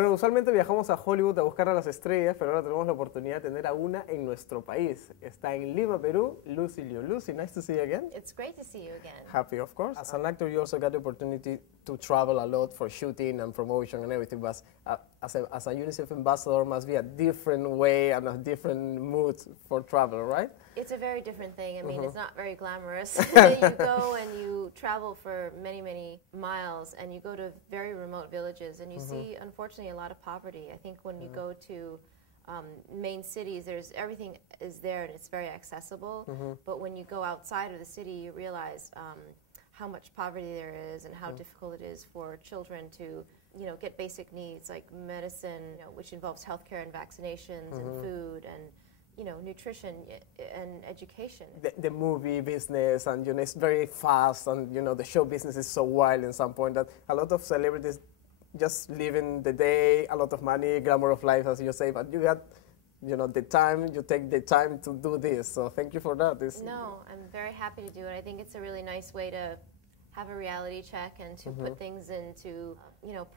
Bueno, usualmente viajamos a Hollywood a buscar a las estrellas, pero ahora tenemos la oportunidad de tener a una en nuestro país. Está en Lima, Perú, Lucy Liu. Lucy, nice to see you again. It's great to see you again. Happy, of course. As an actor, you also got the opportunity to travel a lot for shooting and promotion and everything, but as a UNICEF ambassador must be a different way and a different mood for travel, right? It's a very different thing. I mean, it's not very glamorous. You go and you travel for many, many miles, and you go to very remote villages, and you see, unfortunately, a lot of poverty. I think when you go to main cities, everything is there and it's very accessible. But when you go outside of the city, you realize how much poverty there is and how difficult it is for children to, get basic needs like medicine, which involves healthcare and vaccinations and food and nutrition and education. The movie business and it's very fast, and the show business is so wild in some point that a lot of celebrities just living the day, a lot of money, glamour of life, as you say, but you got the time, you take the time to do this. So thank you for that. No, I'm very happy to do it. I think it's a really nice way to have a reality check and to put things into,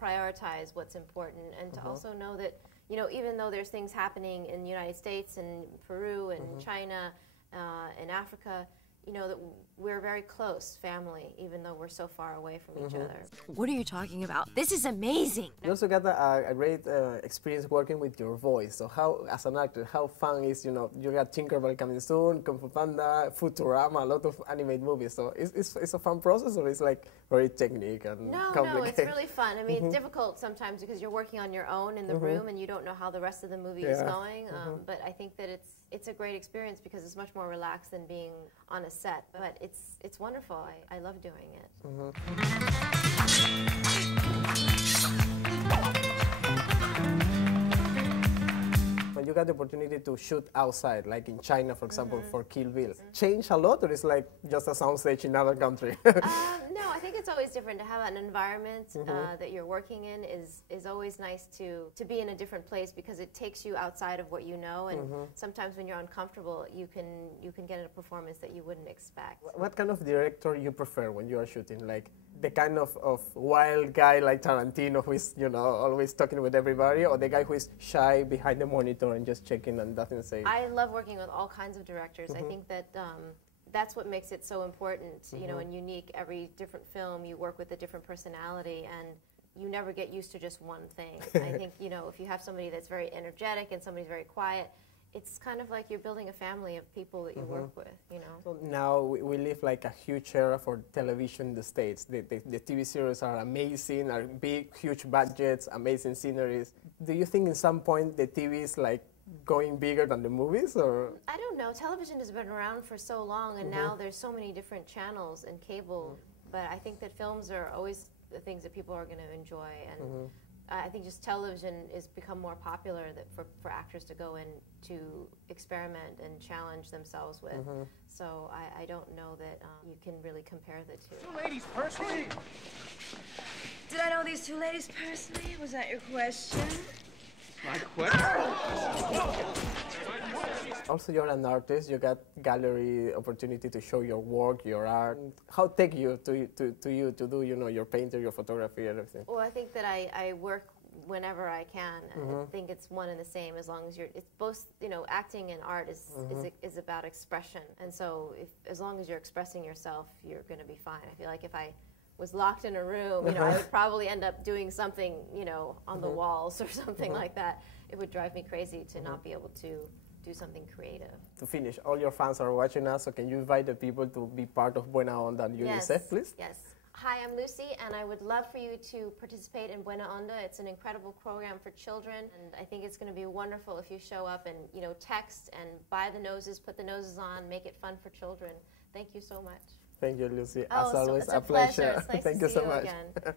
prioritize what's important, and to also know that even though there's things happening in the United States and Peru and China and Africa, that we're very close family, even though we're so far away from each other. What are you talking about? This is amazing. You also got a great experience working with your voice. So how, as an actor, how fun is, you got Tinkerbell coming soon, Kung Fu Panda, Futurama, a lot of animated movies. So it's a fun process, or it's like very technique and complicated? No, it's really fun. I mean, it's difficult sometimes because you're working on your own in the room and you don't know how the rest of the movie is going. But I think that it's a great experience because it's much more relaxed than being on a set. But it's wonderful. I love doing it. When you got the opportunity to shoot outside, like in China, for example, for Kill Bill, change a lot, or is like just a soundstage in another country? No, I think it's always different. To have an environment that you're working in is always nice to be in a different place because it takes you outside of what you know, and sometimes when you're uncomfortable, you can get a performance that you wouldn't expect. What kind of director you prefer when you are shooting? Like the kind of wild guy like Tarantino who is, always talking with everybody, or the guy who is shy behind the monitor and just checking and doesn't say? I love working with all kinds of directors. I think that that's what makes it so important, and unique. Every different film, you work with a different personality, and you never get used to just one thing. I think, if you have somebody that's very energetic and somebody's very quiet, it's kind of like you're building a family of people that you work with, So now we live like a huge era for television in the States. The TV series are amazing, are big, huge budgets, amazing sceneries. Do you think in some point the TV is like going bigger than the movies, or? I don't know. Television has been around for so long, and now there's so many different channels and cable, but I think that films are always the things that people are going to enjoy, and I think just television has become more popular for actors to go in to experiment and challenge themselves with. So I don't know that you can really compare the two. Two ladies personally? Did I know these two ladies personally? Was that your question? My question? Also, you're an artist. You got gallery opportunity to show your work, your art. How take you to do your painter, your photography, everything? Well, I think that I work whenever I can. I think it's one and the same as long as it's both. Acting and art is about expression, and so as long as you're expressing yourself, you're going to be fine. I feel like if I was locked in a room, I would probably end up doing something, on the walls or something like that. It would drive me crazy to not be able to do something creative. To finish, all your fans are watching us, so can you invite the people to be part of Buena Onda and UNICEF, please? Yes. Hi, I'm Lucy, and I would love for you to participate in Buena Onda. It's an incredible program for children, and I think it's going to be wonderful if you show up and, text and buy the noses, put the noses on, make it fun for children. Thank you so much. Thank you, Lucy. As always, it's a pleasure. It's nice Thank to you see so you much. Again.